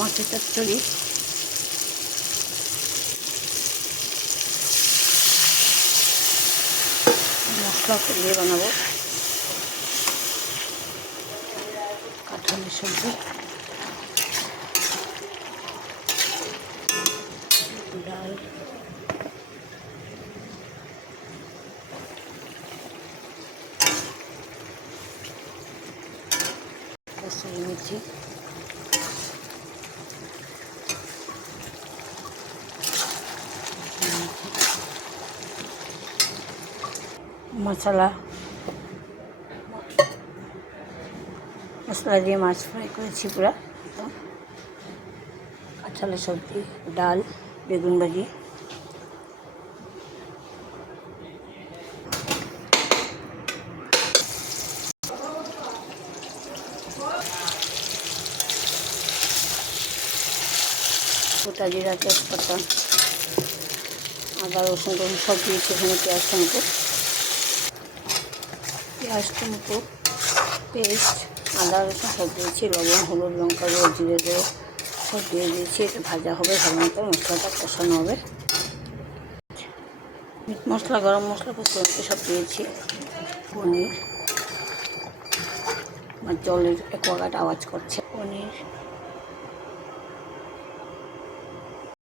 মাছের চচ্চড়ি। মশলা দিয়ে বানাবো। কাঁঠালের সবজি, ডাল, কসুরি মেথি, মশলা দিয়ে মাছ ফ্রাই করেছি পুরা। কাঁঠালের সবজি, ডাল, বেগুন ভাজি, গোটা জিরা, তেজপাতা, আদা, রসুন সব দিয়েছি এখানে। পেঁয়াজ টমেটো পেস্ট, আদা রসুন সব দিয়েছি। লবণ, হলুদ, লঙ্কা গুঁড়ো, জিরে গুঁড়ো সব দিয়ে দিয়েছি। এটা ভাজা হবে, ভালো মতো মশলাটা কষানো হবে। মিট মশলা, গরম মশলা, কসুরি সব দিয়েছি। পনির, জলের অ্যাকোয়াগার্ড আওয়াজ করছে। পনির,